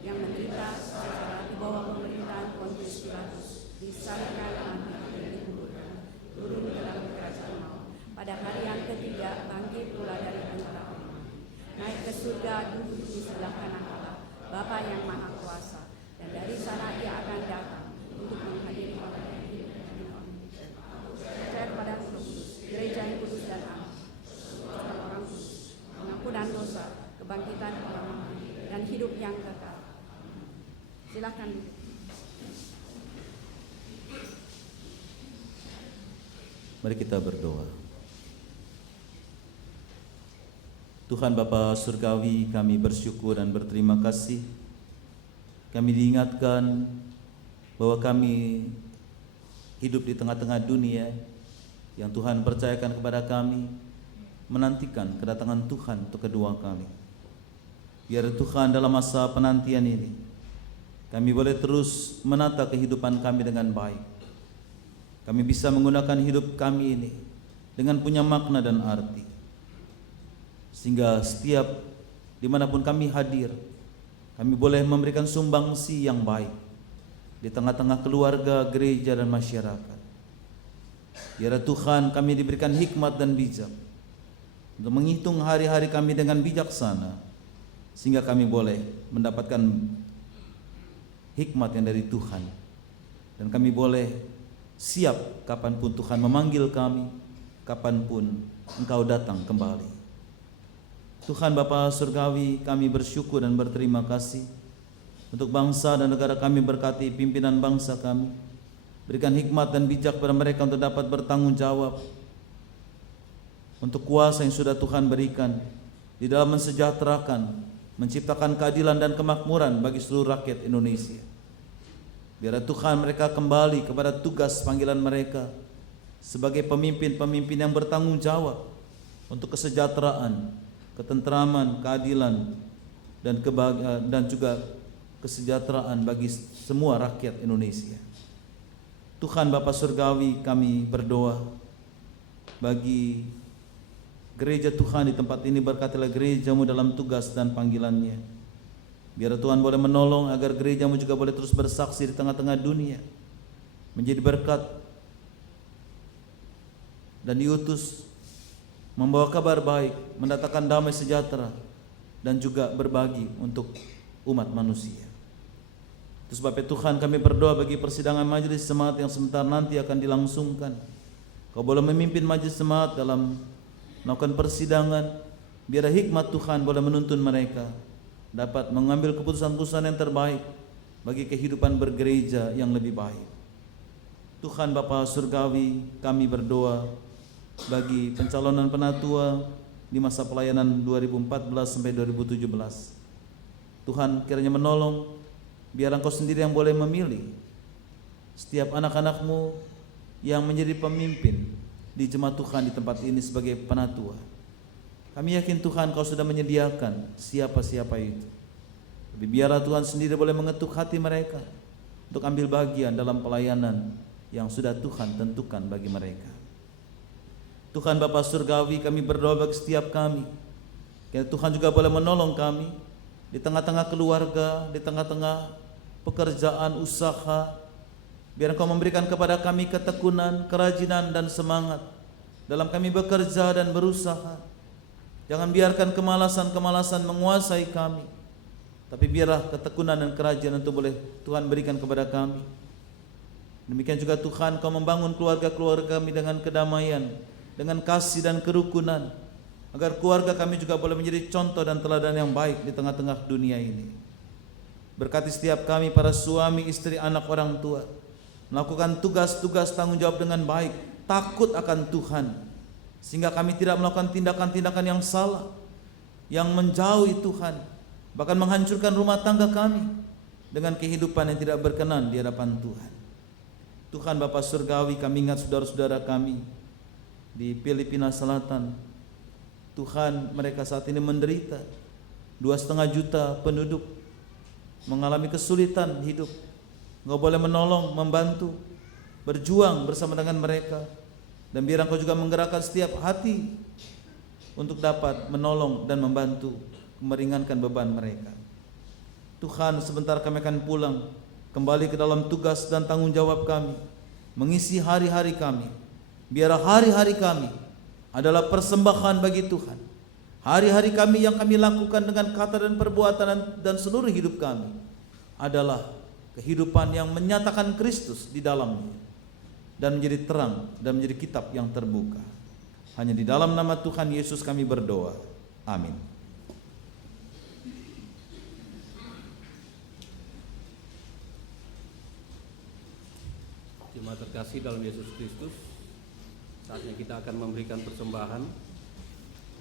yang menderita secara di bawah pemerintahan Pontius Pilatus, disalibkan mati dan dikuburkan, turun ke dalam kerajaan maut, pada hari yang ketiga bangkit pula dari antara orang, naik ke surga, duduk di sebelah kanan Allah, Bapa yang Maha Kuasa, dan dari sana Ia akan datang untuk menghadiri orang yang hidup dan yang mati. Percaya kepada Roh Kudus, gereja yang kudus dan aman, orang kudus, pengampunan dosa, kebangkitan orang mati, dan hidup yang kekal. Silakan duduk. Mari kita berdoa. Tuhan Bapa Surgawi, kami bersyukur dan berterima kasih. Kami diingatkan bahwa kami hidup di tengah-tengah dunia yang Tuhan percayakan kepada kami, menantikan kedatangan Tuhan untuk kedua kali. Biar Tuhan dalam masa penantian ini, kami boleh terus menata kehidupan kami dengan baik. Kami bisa menggunakan hidup kami ini dengan punya makna dan arti, sehingga setiap dimanapun kami hadir, kami boleh memberikan sumbangsi yang baik di tengah-tengah keluarga, gereja, dan masyarakat. Biar Tuhan kami diberikan hikmat dan bijak untuk menghitung hari-hari kami dengan bijaksana, sehingga kami boleh mendapatkan hikmat yang dari Tuhan, dan kami boleh siap kapanpun Tuhan memanggil kami, kapanpun Engkau datang kembali. Tuhan Bapa Surgawi, kami bersyukur dan berterima kasih untuk bangsa dan negara kami. Berkati pimpinan bangsa kami, berikan hikmat dan bijak pada mereka untuk dapat bertanggung jawab untuk kuasa yang sudah Tuhan berikan di dalam mensejahterakan, menciptakan keadilan dan kemakmuran bagi seluruh rakyat Indonesia. Biar Tuhan mereka kembali kepada tugas panggilan mereka sebagai pemimpin-pemimpin yang bertanggung jawab untuk kesejahteraan, ketentraman, keadilan, dan juga kesejahteraan bagi semua rakyat Indonesia. Tuhan Bapa Surgawi, kami berdoa bagi gereja Tuhan di tempat ini. Berkatilah gerejamu dalam tugas dan panggilannya. Biar Tuhan boleh menolong agar gerejamu juga boleh terus bersaksi di tengah-tengah dunia, menjadi berkat dan diutus membawa kabar baik, mendatangkan damai sejahtera, dan juga berbagi untuk umat manusia. Itu sebabnya Tuhan kami berdoa bagi persidangan majelis jemaat yang sebentar nanti akan dilangsungkan. Kau boleh memimpin majelis jemaat dalam melakukan persidangan. Biar hikmat Tuhan boleh menuntun mereka dapat mengambil keputusan-keputusan yang terbaik bagi kehidupan bergereja yang lebih baik. Tuhan Bapa Surgawi, kami berdoa bagi pencalonan penatua di masa pelayanan 2014 sampai 2017. Tuhan kiranya menolong, biar Engkau sendiri yang boleh memilih setiap anak-anak-Mu yang menjadi pemimpin di jemaat Tuhan di tempat ini sebagai penatua. Kami yakin Tuhan Kau sudah menyediakan siapa-siapa itu. Tapi biarlah Tuhan sendiri boleh mengetuk hati mereka untuk ambil bagian dalam pelayanan yang sudah Tuhan tentukan bagi mereka. Tuhan Bapa Surgawi, kami berdoa bagi setiap kami. Kiranya Tuhan juga boleh menolong kami di tengah-tengah keluarga, di tengah-tengah pekerjaan, usaha. Biar Engkau memberikan kepada kami ketekunan, kerajinan, dan semangat dalam kami bekerja dan berusaha. Jangan biarkan kemalasan-kemalasan menguasai kami, tapi biarlah ketekunan dan kerajinan itu boleh Tuhan berikan kepada kami. Demikian juga Tuhan Kau membangun keluarga-keluarga kami dengan kedamaian, dengan kasih dan kerukunan, agar keluarga kami juga boleh menjadi contoh dan teladan yang baik di tengah-tengah dunia ini. Berkati setiap kami, para suami, istri, anak, orang tua, melakukan tugas-tugas tanggung jawab dengan baik, takut akan Tuhan, sehingga kami tidak melakukan tindakan-tindakan yang salah, yang menjauhi Tuhan, bahkan menghancurkan rumah tangga kami dengan kehidupan yang tidak berkenan di hadapan Tuhan. Tuhan Bapa Surgawi, kami ingat saudara-saudara kami di Filipina Selatan. Tuhan, mereka saat ini menderita. 2,5 juta penduduk mengalami kesulitan hidup. Engkau boleh menolong, membantu, berjuang bersama dengan mereka. Dan biar Engkau juga menggerakkan setiap hati untuk dapat menolong dan membantu, meringankan beban mereka. Tuhan, sebentar kami akan pulang kembali ke dalam tugas dan tanggung jawab kami, mengisi hari-hari kami. Biar hari-hari kami adalah persembahan bagi Tuhan. Hari-hari kami yang kami lakukan dengan kata dan perbuatan dan seluruh hidup kami adalah kehidupan yang menyatakan Kristus di dalamnya dan menjadi terang dan menjadi kitab yang terbuka. Hanya di dalam nama Tuhan Yesus kami berdoa. Amin. Jemaat terkasih dalam Yesus Kristus, saatnya kita akan memberikan persembahan,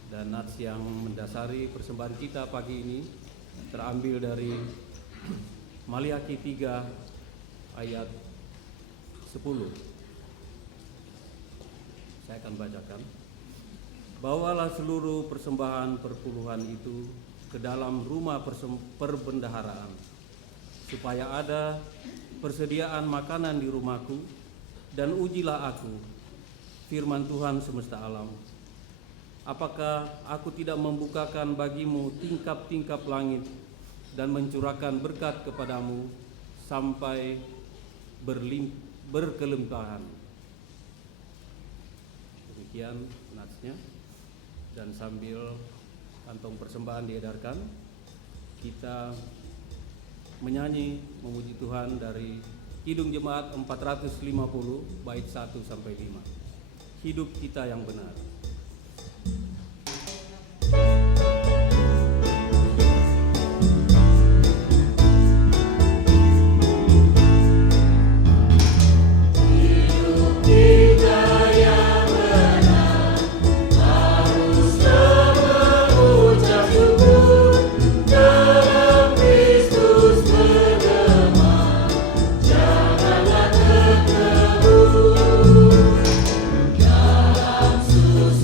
dan nats yang mendasari persembahan kita pagi ini terambil dari Maliaki 3 ayat 10. Saya akan bacakan. Bawalah seluruh persembahan perpuluhan itu ke dalam rumah perbendaharaan, supaya ada persediaan makanan di rumahku, dan ujilah aku, firman Tuhan semesta alam. Apakah aku tidak membukakan bagimu tingkap-tingkap langit dan mencurahkan berkat kepadamu sampai berkelimpahan? Demikian natsnya. Dan sambil kantong persembahan diedarkan, kita menyanyi memuji Tuhan dari Kidung Jemaat 450 bait 1 sampai 5. Hidup kita yang benar. Dalam susah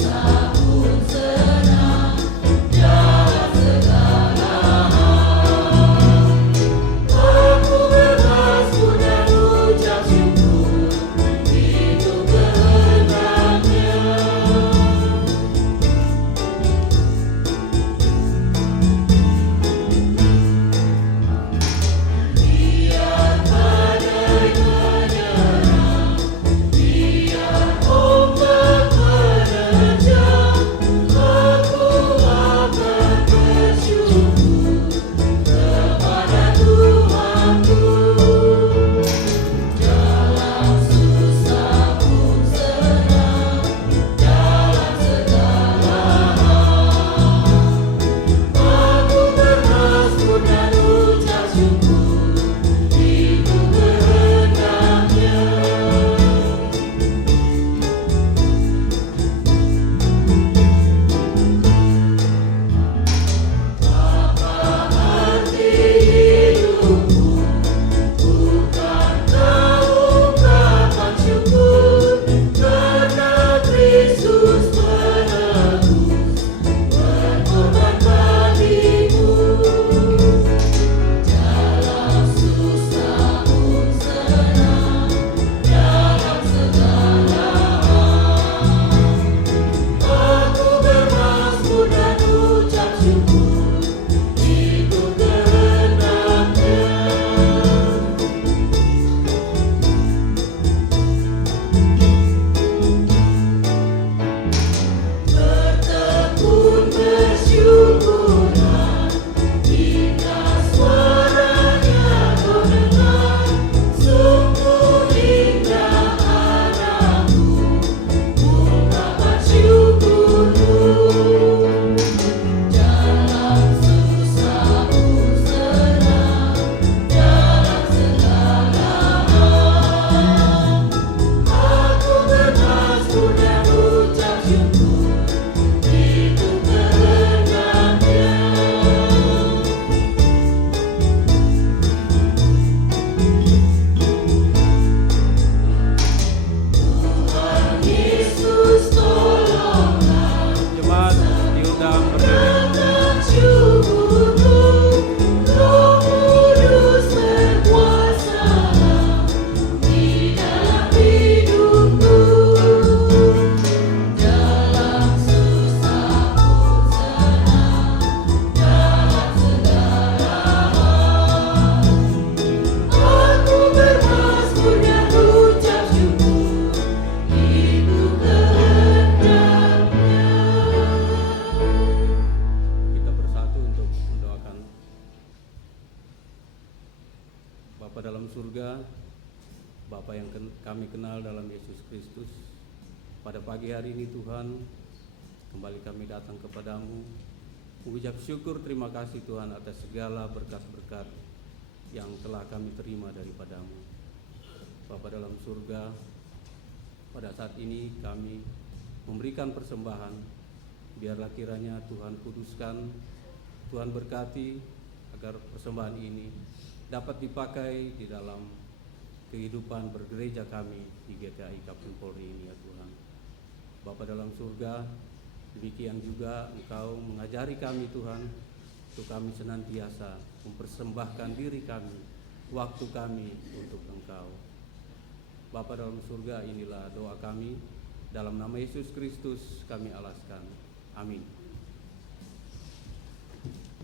surga, Bapa yang kami kenal dalam Yesus Kristus, pada pagi hari ini Tuhan, kembali kami datang kepadamu, mengucap syukur terima kasih Tuhan atas segala berkat-berkat yang telah kami terima daripadamu. Bapa dalam surga, pada saat ini kami memberikan persembahan, biarlah kiranya Tuhan kuduskan, Tuhan berkati agar persembahan ini dapat dipakai di dalam kehidupan bergereja kami di GKI Kapten Polri ini ya Tuhan. Bapa dalam surga, demikian juga Engkau mengajari kami Tuhan, untuk kami senantiasa mempersembahkan diri kami, waktu kami untuk Engkau. Bapa dalam surga, inilah doa kami, dalam nama Yesus Kristus kami alaskan. Amin.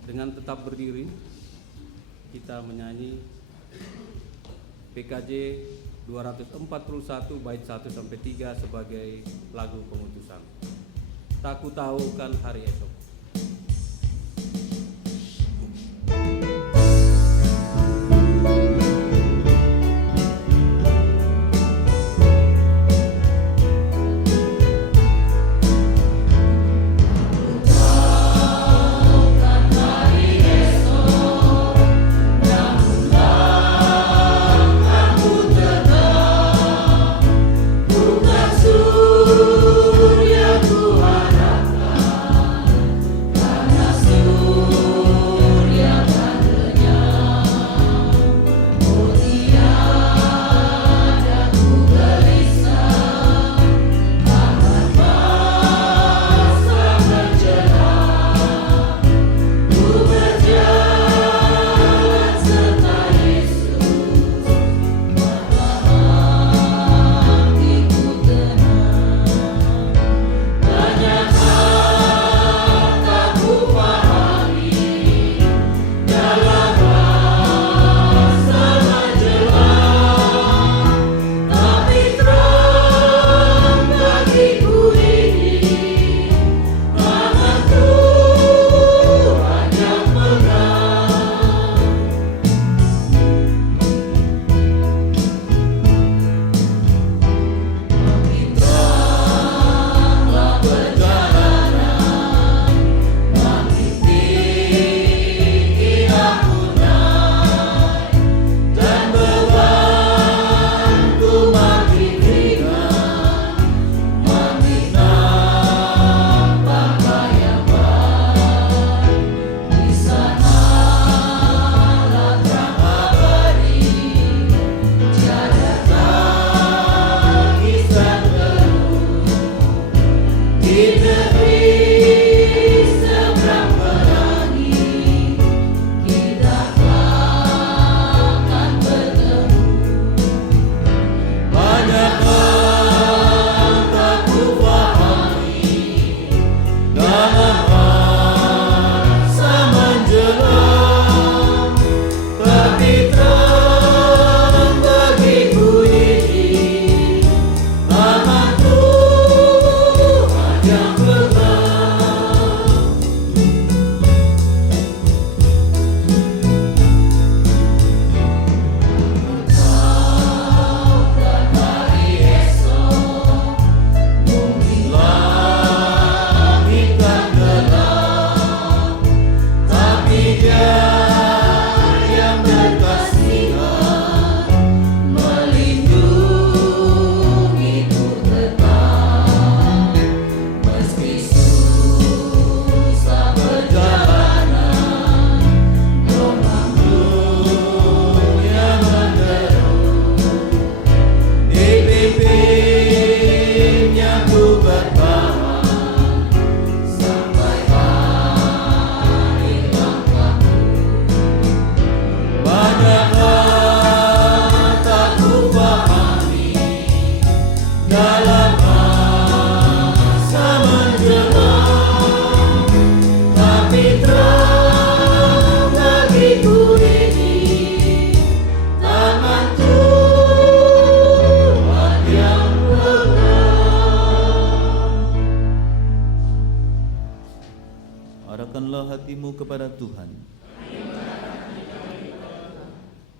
Dengan tetap berdiri, kita menyanyi PKJ 241 bait 1 sampai 3 sebagai lagu pengutusan. Tak ku tahu kan hari esok.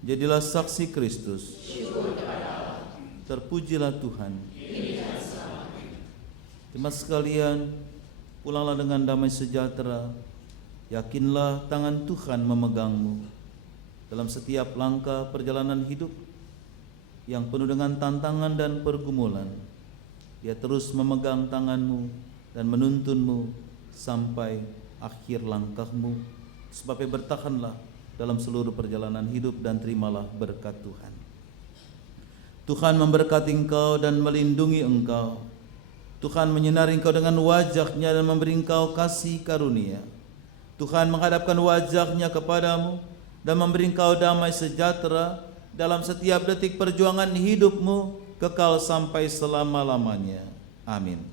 Jadilah saksi Kristus. Terpujilah Tuhan. Jemaat sekalian, pulanglah dengan damai sejahtera. Yakinlah tangan Tuhan memegangmu dalam setiap langkah perjalanan hidup yang penuh dengan tantangan dan pergumulan. Dia terus memegang tanganmu dan menuntunmu sampai akhir langkahmu. Sebabnya bertahanlah dalam seluruh perjalanan hidup dan terimalah berkat Tuhan. Tuhan memberkati engkau dan melindungi engkau. Tuhan menyinari engkau dengan wajah-Nya dan memberi engkau kasih karunia. Tuhan menghadapkan wajah-Nya kepadamu dan memberi engkau damai sejahtera dalam setiap detik perjuangan hidupmu, kekal sampai selama-lamanya. Amin.